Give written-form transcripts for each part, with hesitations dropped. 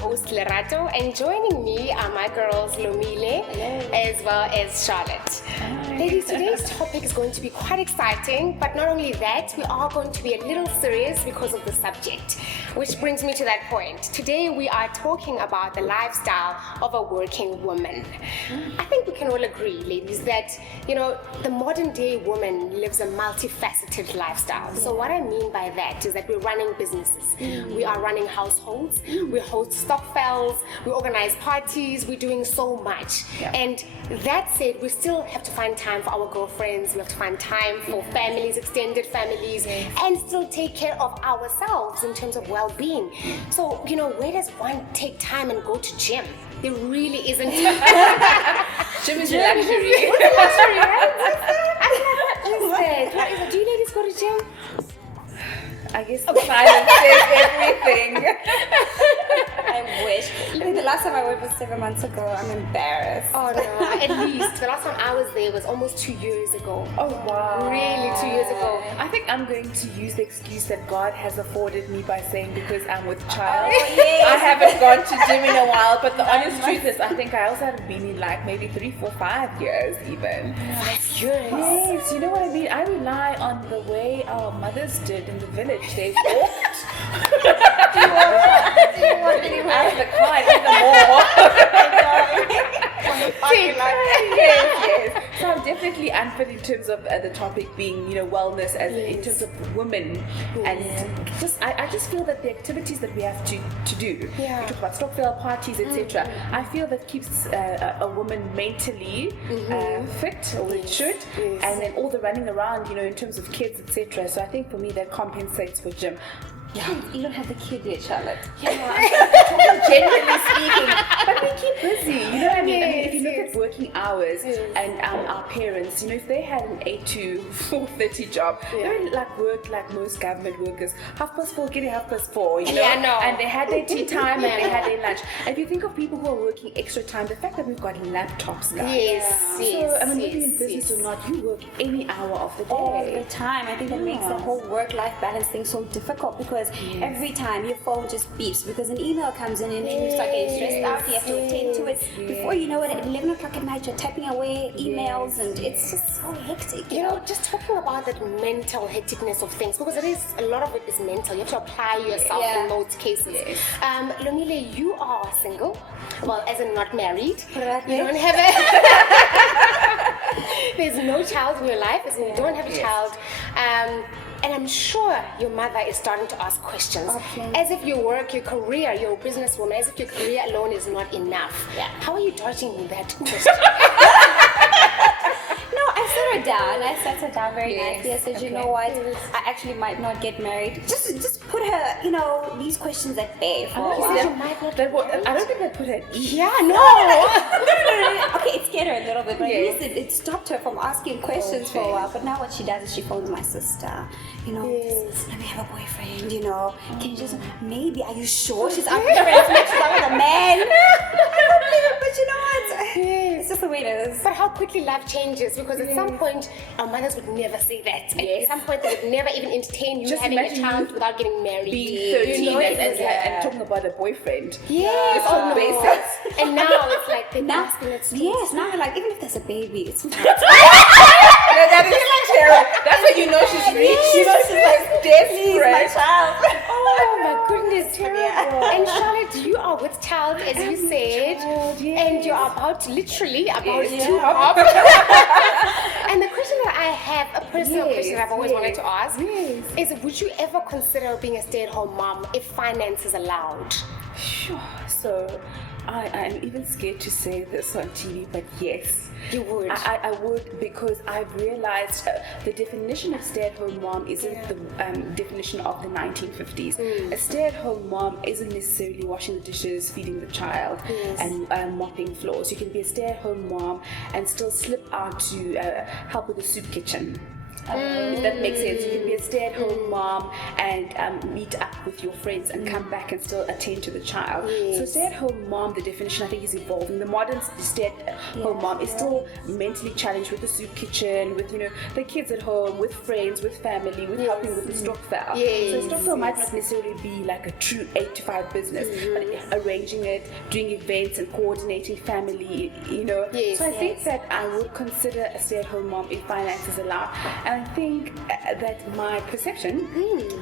host Lerato, and joining me are my girls Lomile as well as Charlotte. Ladies, today's topic is going to be quite exciting, but not only that, we are going to be a little serious because of the subject, which brings me to that point. Today we are talking about the lifestyle of a working woman. I think we can all agree, ladies, that the modern day woman lives a multifaceted lifestyle. So what I mean by that is that we're running businesses, we are running households, we host stock fails, we organize parties, we're doing so much. And that said, we still have to find time for our girlfriends, we have to find time for families, extended families, and still take care of ourselves in terms of well-being. So, where does one take time and go to gym? There really isn't. Gym is a luxury. It's a luxury, right? What is it? Do you ladies go to gym? I guess the silence says everything. I wish. I think the last time I went was 7 months ago. I'm embarrassed. Oh no, at least. The last time I was there was almost 2 years ago. Oh wow. Really, 2 years ago. I think I'm going to use the excuse that God has afforded me by saying because I'm with child. I haven't gone to gym in a while, but the honest truth is I think I also haven't been in like maybe 3, 4, 5 years even. 5 years? Yes, you know what I mean? I rely on the way our mothers did in the village. They walked. Do you want anywhere? Out of the car even more. Yes. So I'm definitely unfit in terms of the topic being, wellness as in terms of women, and just I just feel that the activities that we have to do, we talk about stockville parties, etc. I feel that keeps a woman mentally fit, or it should, and then all the running around, in terms of kids, etc. So I think for me that compensates for gym. You don't have the kid yet, Charlotte. Generally speaking, but we keep busy. You know what I mean? If you look at working hours and our parents, if they had an 8 to 4:30 job, they would work like most government workers, 4:30, getting 4:30. And they had their tea time and they had their lunch. And if you think of people who are working extra time, the fact that we've got laptops now. So whether you're in business or not, you work any hour of the day. All the time. I think that makes the whole work-life balance thing so difficult because every time your phone just beeps because an email comes in and you start getting stressed out, you have to attend to it. Before you know it, at 11 o'clock at night, you're typing away emails and it's just so hectic. Just talking about that mental hecticness of things, because a lot of it is mental. You have to apply yourself in those cases. Lomile, you are single. Well, as in not married. You don't have there's no child in your life, as in you don't have a child. And I'm sure your mother is starting to ask questions. As if your work, your career, you're a businesswoman, as if your career alone is not enough. How are you dodging that question? I sat her down very nicely. I said, you know what? I actually might not get married. Just put her, these questions at bay for a while. I don't think I put her at ease. No. Okay, it scared her a little bit, but at least it stopped her from asking questions for a while. But now what she does is she phones my sister. Let me have a boyfriend, Can you just, maybe, are you sure she's out with friends? She's out with a man. But you know what? It's just the way it is. But how quickly life changes, because at some point our mothers would never say that. At some point they would never even entertain you having a child without getting married. Being 13 and talking about a boyfriend. Yes. Basics. And now it's like they're asking it. Yes, now they're like, even if there's a baby, it's fine. That's when you know she's rich. She's like desperate. My child. Oh my goodness, terrible. And Charlotte, you are with child, as you said, and you're literally about to hop. And the question that I have, a personal question I've always wanted to ask, is would you ever consider being a stay-at-home mom if finances allowed? Sure. So I'm even scared to say this on TV, but yes. You would? I would, because I've realized the definition of stay-at-home mom isn't the definition of the 1950s. A stay-at-home mom isn't necessarily washing the dishes, feeding the child, and mopping floors. You can be a stay-at-home mom and still slip out to help with the soup kitchen. If that makes sense. You can be a stay-at-home mom and meet up with your friends and come back and still attend to the child. So stay-at-home mom, the definition I think is evolving. The modern stay-at-home mom is still mentally challenged with the soup kitchen, with the kids at home, with friends, with family, with helping with the stokvel. So stokvel might not necessarily be like a true 8 to 5 business, but arranging it, doing events and coordinating family, So I think that I would consider a stay-at-home mom if finances allow. And I think that my perception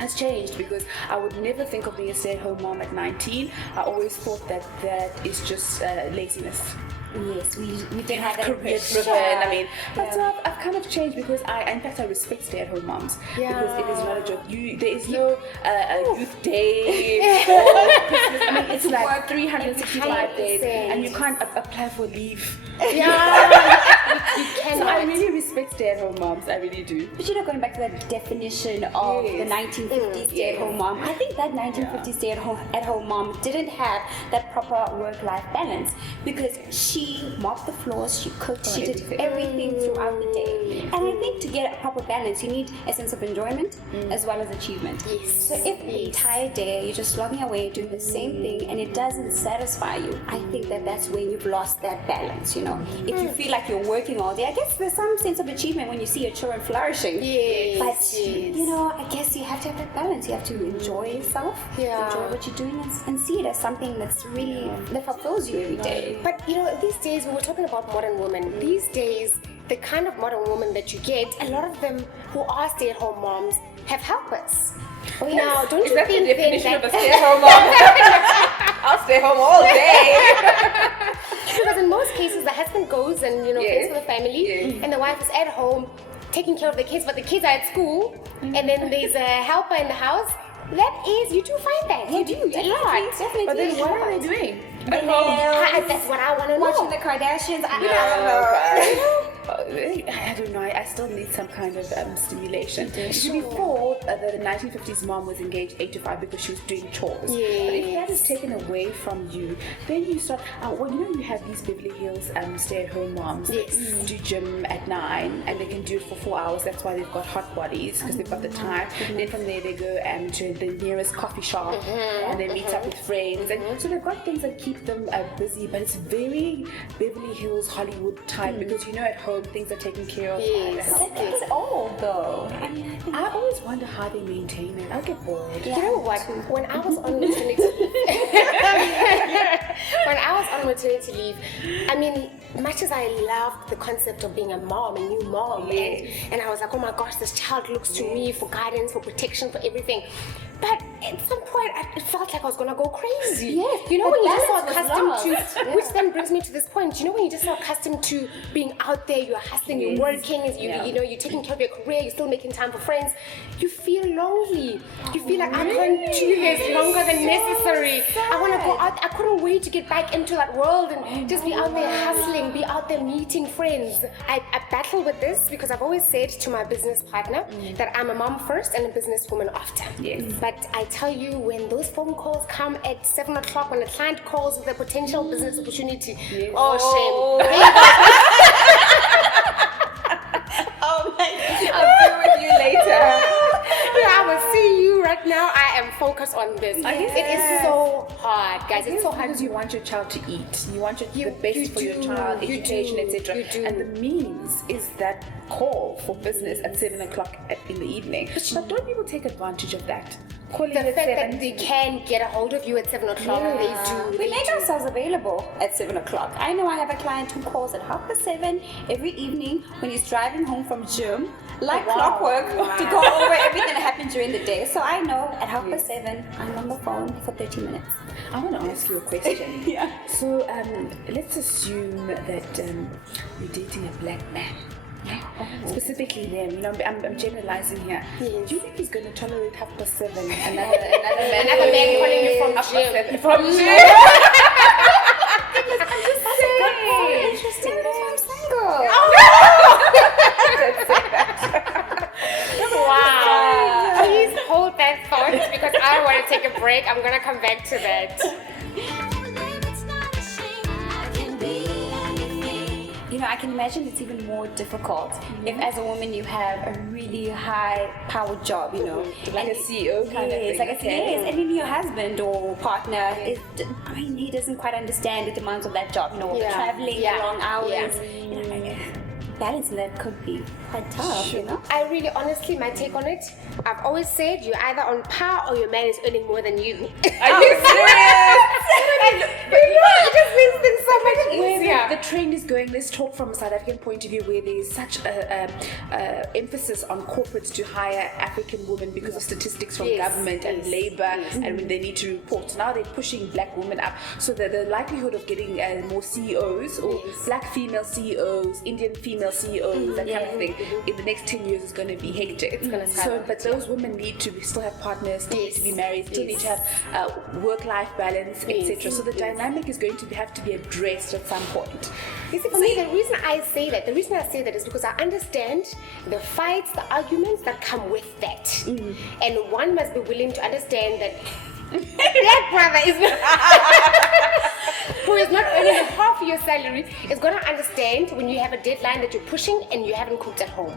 has changed, because I would never think of being a stay-at-home mom at 19. I always thought that is just laziness. Yes, we did have that career driven. But so I've kind of changed, because in fact I respect stay-at-home moms, because it is not a joke. There is no youth day or Christmas. It's like 365 days, and you can't apply for leave. You can. So I really respect stay-at-home moms. I really do. But going back to that definition of the 1950s stay-at-home mom, I think that 1950s stay-at-home mom didn't have that proper work-life balance, because she mopped the floors, she cooked, she did everything throughout the day. And I think to get a proper balance, you need a sense of enjoyment as well as achievement. So if the entire day you're just slogging away doing the same thing and it doesn't satisfy you, I think that's when you've lost that balance. If you feel like you're working all day, I guess there's some sense of achievement when you see your children flourishing. But I guess you have to have that balance. You have to enjoy yourself, enjoy what you're doing, and see it as something that's really that fulfills you every day. But these days, we were talking about modern women. These days, the kind of modern woman that you get, a lot of them who are stay-at-home moms have helpers. Now, don't you think the definition of a stay-at-home mom? I'll stay home all day. Because in most cases, the husband goes and pays for the family, and the wife is at home taking care of the kids, but the kids are at school, and then there's a helper in the house. You do find that. You do a lot. Definitely. But then what are they doing? That's what I want to know. Watching the Kardashians. I don't know. I don't know. I still need some kind of stimulation. Before, the 1950s mom was engaged 8 to 5 because she was doing chores. But if that is taken away from you, then you start. You have these Beverly Hills stay-at-home moms who do gym at 9 and they can do it for 4 hours. That's why they've got hot bodies, because they've got the time. And then from there they go to the nearest coffee shop and they meet up with friends. And so they've got things that keep them busy, but it's very Beverly Hills Hollywood type, because at home things are taken care of. It's old though. I always wonder how they maintain it. I get bored. You know what? When I was on maternity leave, much as I loved the concept of being a mom, a new mom, and I was like, oh my gosh, this child looks to me for guidance, for protection, for everything. But at some point, it felt like I was gonna go crazy. Yes, when you just so accustomed to, which then brings me to this point. When you're just so accustomed to being out there, you're hustling, you're working, you're taking care of your career, you're still making time for friends. You feel lonely. You feel like I'm going 2 years longer than necessary. I want to go out. I couldn't wait to get back into that world and just be out there hustling, be out there meeting friends. I battle with this because I've always said to my business partner that I'm a mom first and a businesswoman after. But I tell you, when those phone calls come at 7 o'clock, when a client calls with a potential business opportunity, shame. Oh my God. I'll deal with you later. I will see you right now. I am focused on this. It is so hard, guys. It's so hard because you want your child to eat. You want the best for your child, education, etc. And the means is that call for business at 7 o'clock in the evening. But don't people take advantage of that? The fact that they can get a hold of you at 7 o'clock, they do. We make ourselves available at 7 o'clock. I know I have a client who calls at 7:30 every evening when he's driving home from gym, clockwork, to go over everything that happened during the day. So I know at 7:30 I'm on the phone for 30 minutes. I want to ask you a question. So let's assume that you're dating a black man. Specifically them, I'm generalizing here. Do you think he's going to tolerate 7:30 another man calling you from gym? From gym? I'm just saying. Interesting. That's why I'm single. Wow. Please hold that thought because I want to take a break. I'm going to come back to that. I can imagine it's even more difficult if, as a woman, you have a really high-powered job, Like a CEO kind of thing. Yes, and then your husband or partner he doesn't quite understand the demands of that job, traveling long hours. Balancing that could be quite tough, I really, honestly, my take on it, I've always said you're either on par or your man is earning more than you. Are you serious? It just makes things so much easier. The trend is going, let's talk from a South African point of view, where there's such a emphasis on corporates to hire African women because of statistics from government and labor, and when they need to report. So now they're pushing black women up. So the likelihood of getting more CEOs or black female CEOs, Indian female CEOs, that kind of thing, in the next 10 years is going to be hectic. It's going to but those women need to still have partners, still need to be married, still need to have work-life balance, etc. So the dynamic is going to have to be addressed at some point. You see, for me, the reason I say that is because I understand the fights, the arguments that come with that. And one must be willing to understand that that brother is who is not earning half your salary is going to understand when you have a deadline that you're pushing and you haven't cooked at home.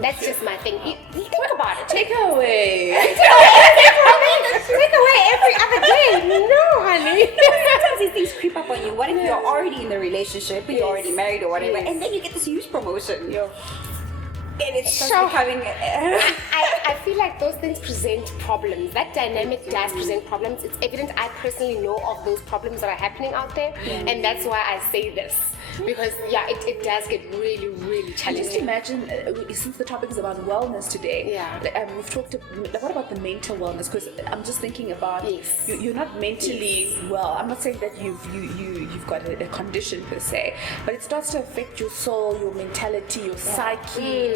That's just my thing. You think about it. Take her away. Take away every other day. No, honey. Sometimes these things creep up on you. What if you're already in the relationship, you're already married or whatever, and then you get this huge promotion? And it's just becoming. I feel like those things present problems. That dynamic does present problems. It's evident I personally know of those problems that are happening out there, and that's why I say this. Because it does get really, really challenging. Just imagine, since the topic is about wellness today, we've talked what about the mental wellness? Because I'm just thinking about you're not mentally well. I'm not saying that you've got a condition per se, but it starts to affect your soul, your mentality, your psyche,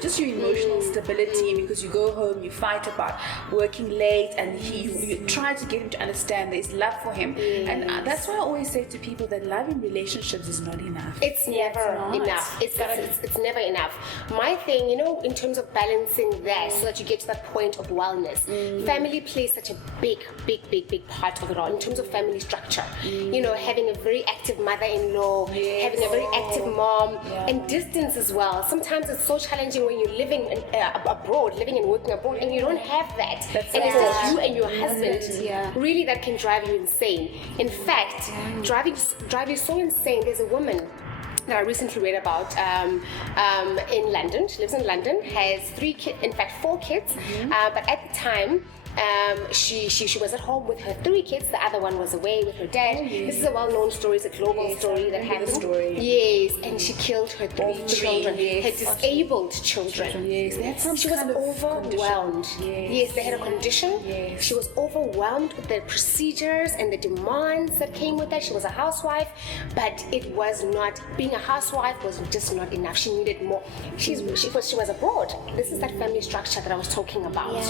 just your emotional stability. Because you go home, you fight about working late, and you try to get him to understand there's love for him, and that's why I always say to people that love in relationships is not enough. It's never enough. It's never enough. My thing, in terms of balancing that so that you get to that point of wellness, family plays such a big part of it all in terms of family structure. Having a very active mother-in-law, having a very active mom, and distance as well. Sometimes it's so challenging when you're living abroad, living and working abroad, and you don't have that. And it's just you and your husband. Really, that can drive you insane. In fact, drive you so insane. There's a woman that I recently read about in London. She lives in London, has 4 kids, but at the time she was at home with her 3 kids. The other one was away with her dad. This is a well-known story. It's a global story that happened. Yes, and she killed her 3 children, her disabled children. She was overwhelmed. Yes, they had a condition. She was overwhelmed with the procedures and the demands that came with that. She was a housewife, but it was not. Being a housewife was just not enough. She needed more. She was abroad. This is that family structure that I was talking about.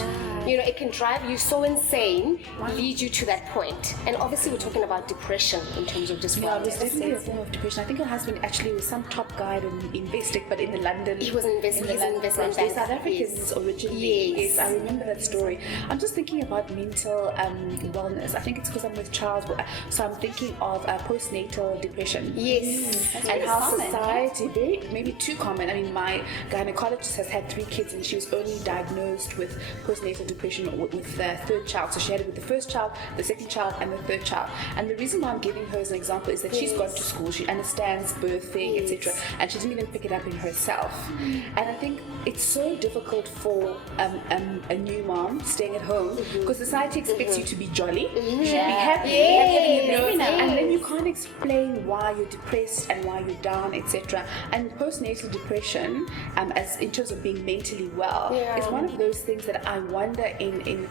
It can drive you so insane, lead you to that point. And obviously we're talking about depression in terms of just it was definitely a form of depression. I think her husband actually was some top guy in Investec, but in the London. He was investing in investment bank. South Africans originally. Yes, I remember that story. I'm just thinking about mental wellness. I think it's because I'm with Charles, so I'm thinking of postnatal depression. Yes, and how society, maybe too common. I mean, my gynecologist has had 3 kids, and she was only diagnosed with postnatal depression with the 3rd child. So she had it with the 1st child, the 2nd child, and the 3rd child. And the reason why I'm giving her as an example is that she's gone to school, she understands birthing, etc., and she didn't even pick it up in herself. And I think it's so difficult for a new mom staying at home, because society expects you to be jolly, you should be happy, and then you can't explain why you're depressed and why you're down, etc. And postnatal depression, as in terms of being mentally well, is one of those things that I wonder in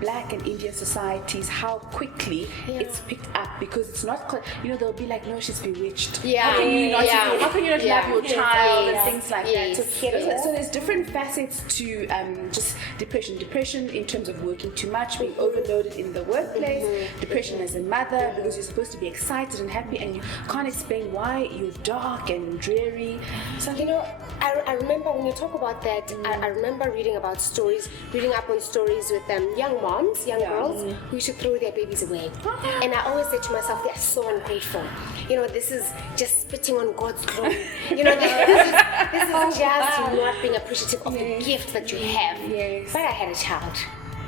Black and Indian societies how quickly it's picked up, because it's not, they'll be like, no, she's bewitched. How can you not love your child and things like that. So there's different facets to just depression. Depression in terms of working too much, being overloaded in the workplace, depression as a mother because you're supposed to be be excited and happy, and you can't explain why you're dark and dreary. So You know, I remember when you talk about that, I remember reading up on stories with young moms, young girls who should throw their babies away. And I always say to myself, they are so ungrateful. You know, this is just spitting on God's glory. You know, this is just not being appreciative of the gift that you have. Yes. But I had a child.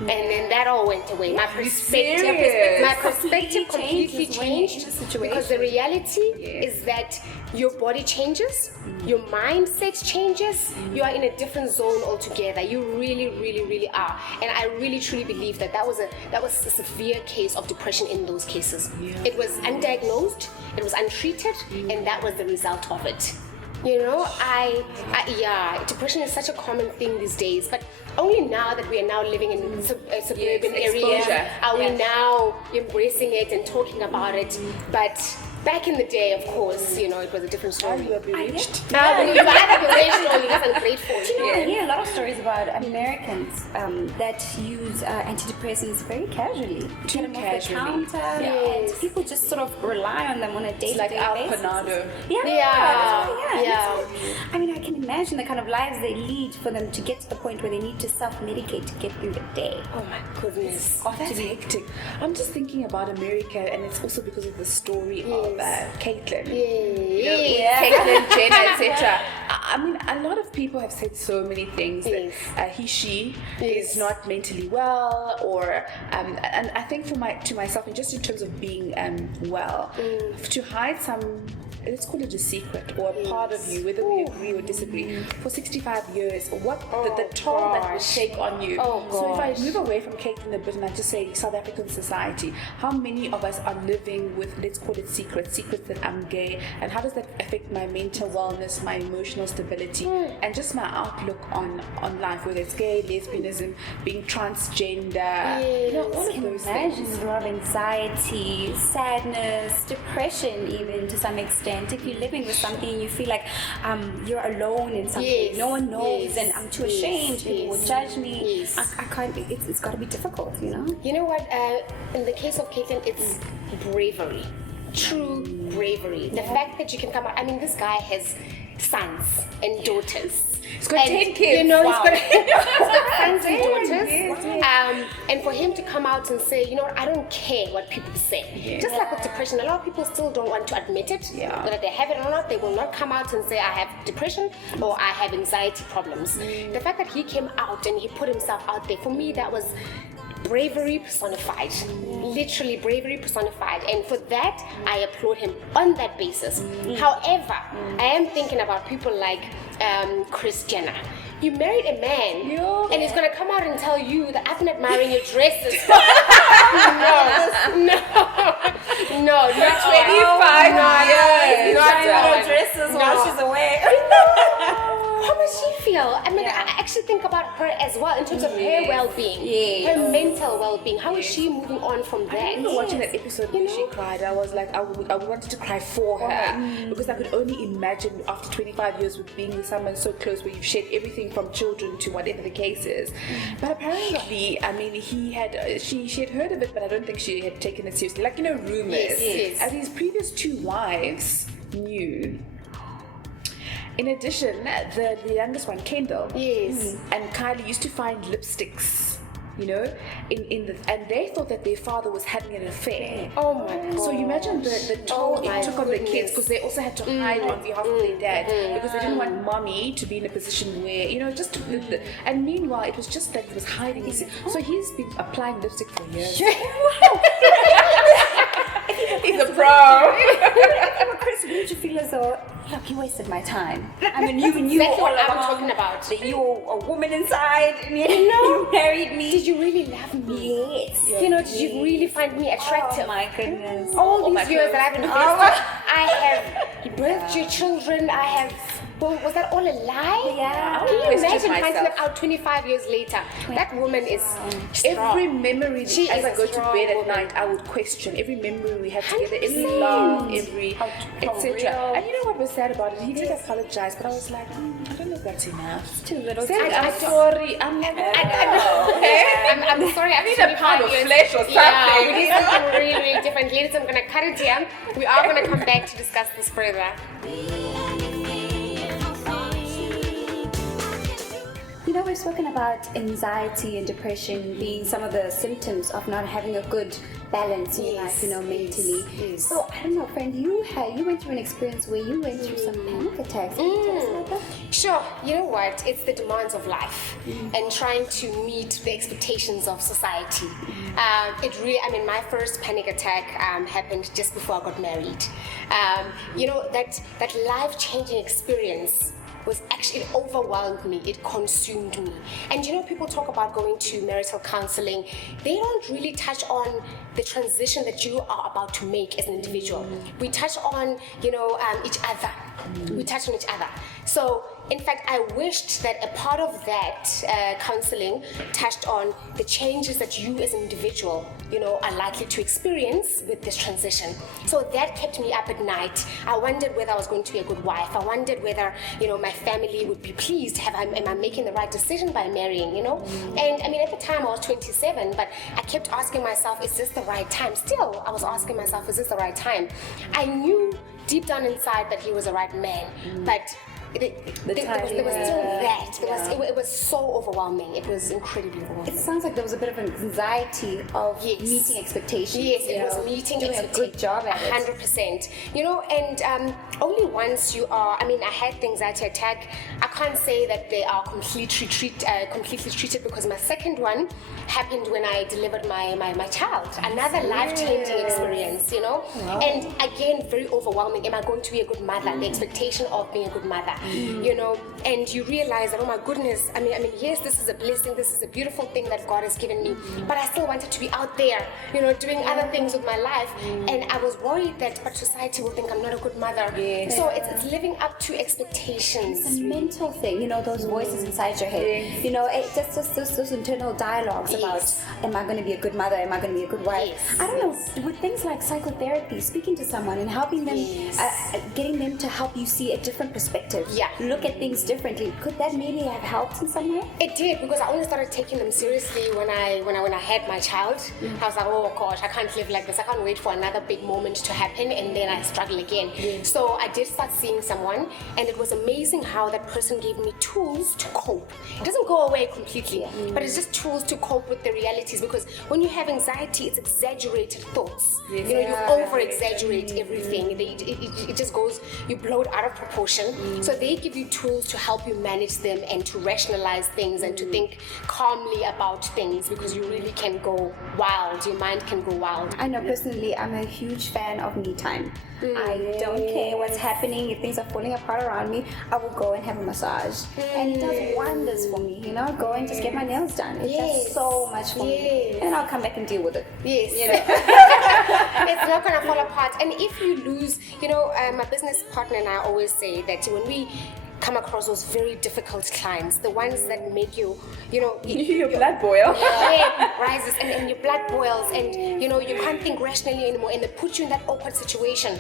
And then that all went away. My perspective completely changed because the reality is that your body changes, your mindset changes, you are in a different zone altogether. You really, really, really are. And I really truly believe that was a severe case of depression in those cases. It was undiagnosed, it was untreated, and that was the result of it. You know, depression is such a common thing these days, but only now that we are now living in suburban areas are we now embracing it and talking about it. But back in the day, of course, you know, it was a different story. You were bewitched. You're either bewitched or you're just ungrateful. I hear a lot of stories about Americans that use antidepressants very casually. Get them off the counter, and people just sort of rely on them on a day-to-day Like Al basis. Panado. I mean, I can imagine the kind of lives they lead for them to get to the point where they need to self-medicate to get through the day. Oh my goodness. That's hectic. I'm just thinking about America, and it's also because of the story of Caitlyn. Caitlyn, Jenner, etc. I mean, a lot of people have said so many things that she is not mentally well, or and I think to myself, and just in terms of being well, to hide some, let's call it a secret or a part of you, whether we agree or disagree, for 65 years, what the toll that will take on you. So if I move away from Caitlyn a bit and I just say South African society, how many of us are living with, let's call it secrets that I'm gay, and how does that affect my mental wellness, my emotional stability, and just my outlook on life, whether it's gay, lesbianism, being transgender, you know, all of those things. A lot of anxiety, sadness, depression, even to some extent. If you're living with something and you feel like you're alone in something, no one knows, and I'm too ashamed, people will judge me. I can't. It's got to be difficult, you know. You know what? In the case of Caitlyn, it's bravery, true bravery. The fact that you can come out. I mean, this guy has sons and daughters. He's got 10 kids. You know, he's got sons and daughters. And for him to come out and say, you know what, I don't care what people say. Just like with depression, a lot of people still don't want to admit it, whether they have it or not. They will not come out and say, I have depression or I have anxiety problems. The fact that he came out and he put himself out there, for me, that was bravery personified, literally bravery personified, and for that I applaud him on that basis. However, I am thinking about people like Kris Jenner. You married a man and he's gonna come out and tell you that I've been admiring your dresses. No, not 25 years. Not dresses while she's away. How does she feel? I mean, I actually think about her as well in terms of her well-being, her mental well-being. How is she moving on from that? I remember watching that episode where she cried. I was like, I wanted to cry for her because I could only imagine after 25 years with being with someone so close, where you've shared everything from children to whatever the case is. But apparently, I mean, she had heard of it, but I don't think she had taken it seriously. Like, you know, rumors. And his previous 2 wives knew. In addition, the youngest one, Kendall, and Kylie used to find lipsticks, you know, and they thought that their father was having an affair. Oh my God. So you imagine the toll it took on the kids, because they also had to hide on behalf of their dad, because they didn't want mommy to be in a position where, you know, just and meanwhile it was just that he was hiding his. So he's been applying lipstick for years. He's a pro. Chris, did you feel as though, look, you wasted my time? I mean, you knew exactly all what I'm along talking about. that you were a woman inside, and you married me. Did you really love me? Yes. You know, did you really find me attractive? Oh my goodness. All these years that I've invested, I have birthed your children, I have. But was that all a lie? Yeah. Can you imagine finding that out 25 years later? That woman is strong. Every memory as I go to bed at night, I would question every memory we had together, every 100%. love, every etc. And you know what was sad about it? He did apologize, but I was like, I don't know if That's enough. It's too little. Say, I'm don't- sorry. I'm like, I'm sorry, I'm need a pound of 25 years. flesh or Yeah, we something. need something really, really different. Ladies, I'm gonna cut it here. We are gonna come back to discuss this further. You know, we've spoken about anxiety and depression being some of the symptoms of not having a good balance in your life, you know, mentally. yes. So, I don't know, friend, you went through an experience where you went through some panic attacks. Can you tell us about that? Sure, you know what? It's the demands of life and trying to meet the expectations of society. My first panic attack happened just before I got married. That life-changing experience was actually, it overwhelmed me, it consumed me. And you know, people talk about going to marital counseling, they don't really touch on the transition that you are about to make as an individual. We touch on, each other. We touch on each other. So, in fact, I wished that a part of that counseling touched on the changes that you as an individual, are likely to experience with this transition. So that kept me up at night. I wondered whether I was going to be a good wife. I wondered whether, my family would be pleased. Am I making the right decision by marrying, And I mean, at the time I was 27, but I kept asking myself, is this the right time? Still, I was asking myself, is this the right time? I knew deep down inside that he was the right man, but there was still that. It was so overwhelming. It was incredibly overwhelming. It sounds like there was a bit of anxiety of meeting expectations. Yes, it was meeting doing expectations. a good job at it. 100%. And only once you are, I had the anxiety attack. I can't say that they are completely treated because my second one happened when I delivered my child. Another life-changing experience, Wow. And again, very overwhelming. Am I going to be a good mother? The expectation of being a good mother. And you realize that, oh my goodness, yes, this is a blessing, this is a beautiful thing that God has given me, but I still wanted to be out there, doing other things with my life, and I was worried that but society will think I'm not a good mother. So it's living up to expectations. It's a mental thing, those voices inside your head. It's just those internal dialogues about, am I going to be a good mother? Am I going to be a good wife? Yes. I don't know, with things like psychotherapy, speaking to someone and helping them, getting them to help you see a different perspective. Yeah. Look at things differently. Could that maybe have helped in some way? It did, because I only started taking them seriously when I had my child. I was like, oh gosh, I can't live like this. I can't wait for another big moment to happen, and then I struggle again. So I did start seeing someone, and it was amazing how that person gave me tools to cope. It doesn't go away completely, but it's just tools to cope with the realities, because when you have anxiety, it's exaggerated thoughts. You over-exaggerate everything. It just goes, you blow it out of proportion. So they give you tools to help you manage them and to rationalize things and to think calmly about things, because you really can go wild. Your mind can go wild. I know personally, I'm a huge fan of me time. I don't care what's happening. If things are falling apart around me, I will go and have a massage. And it does wonders for me, Go and just get my nails done. It does so much for me. And I'll come back and deal with it. Yes. It's not going to fall apart. And if you lose, my business partner and I always say that when we come across those very difficult clients, the ones that make you, your blood boil. Head rises and your blood boils, and you can't think rationally anymore, and they put you in that awkward situation.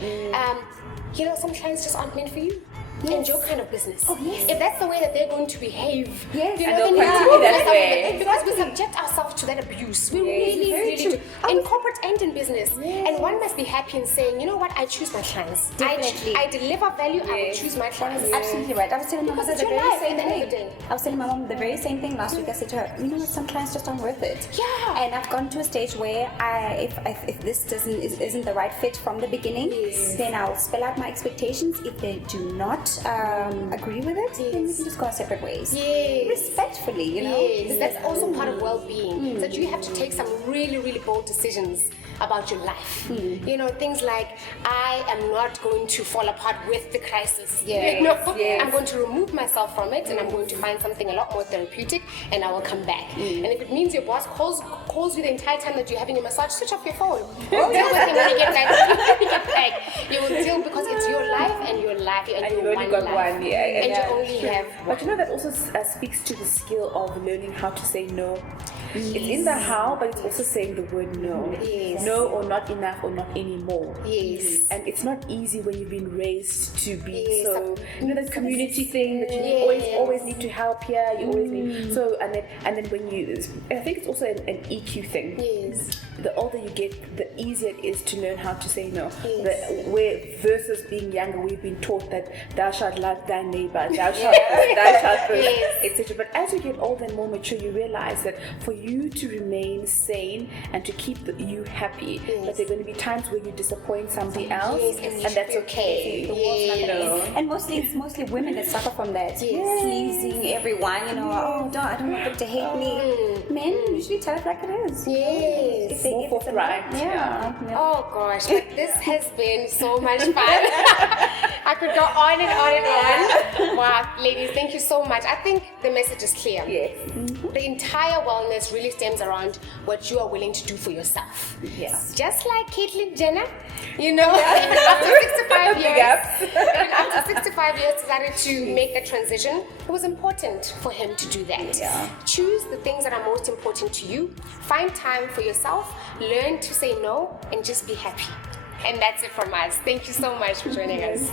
Some clients just aren't meant for you. And your kind of business. Oh, yes. If that's the way that they're going to behave, yes. And they'll continue that way. Because we subject ourselves to that abuse. We really do. In corporate and in business. And one must be happy in saying, you know what, I choose my clients. Definitely. I deliver value, I will choose my clients. Absolutely right. I was telling my mom the Because it's your very life same at the end of the thing. day. I was telling my mom the very same thing last week. I said to her, you know what, some clients just aren't worth it. Yeah. And I've gone to a stage where if this isn't the right fit from the beginning, then I'll spell out my expectations. If they do not agree with it, then we can just go our separate ways. Respectfully, Yes, that's also part of well-being. That you have to take some really, really bold decisions about your life. Things like, I am not going to fall apart with the crisis. I'm going to remove myself from it, and I'm going to find something a lot more therapeutic, and I will come back. And if it means your boss calls you the entire time that you're having a massage, switch off your phone. Deal with him when you get back. You will deal, because it's your life and your life, and you want You've got life. one, yeah. And you only have one. But you know, that also speaks to the skill of learning how to say no. It's in the how, but it's also saying the word no. Yes. No, or not enough, or not anymore. Yes. And it's not easy when you've been raised to be Yes. so, you know, that community thing that you always need to help here. You always need so, and then when you, I think it's also an EQ thing. Yes. The older you get, the easier it is to learn how to say no. Yes. Where versus being younger, we've been taught that thou shalt love thy neighbor, thou shalt this, thou shalt this, Yes. etc. But as you get older and more mature, you realize that for you to remain sane and to keep you happy, that there are going to be times where you disappoint somebody else, Yes, and that's okay. The world's not You gonna know. end. And it's mostly women that suffer from that. Pleasing everyone, you know, I don't want them to hate me. Men usually tell it like it is. Yes. If they More give it a forthright. yeah. Oh gosh, but this has been so much fun. I could go on and on and on. Wow, ladies, thank you so much. I think the message is clear. Yes. The entire wellness really stems around what you are willing to do for yourself. Yes. Just like Caitlyn Jenner, you know, even after 65 Big years, ups. even after 65 years decided to make the transition, it was important for him to do that. Yeah. Choose the things that are most important to you. Find time for yourself. Learn to say no and just be happy. And that's it from us. Thank you so much for joining us.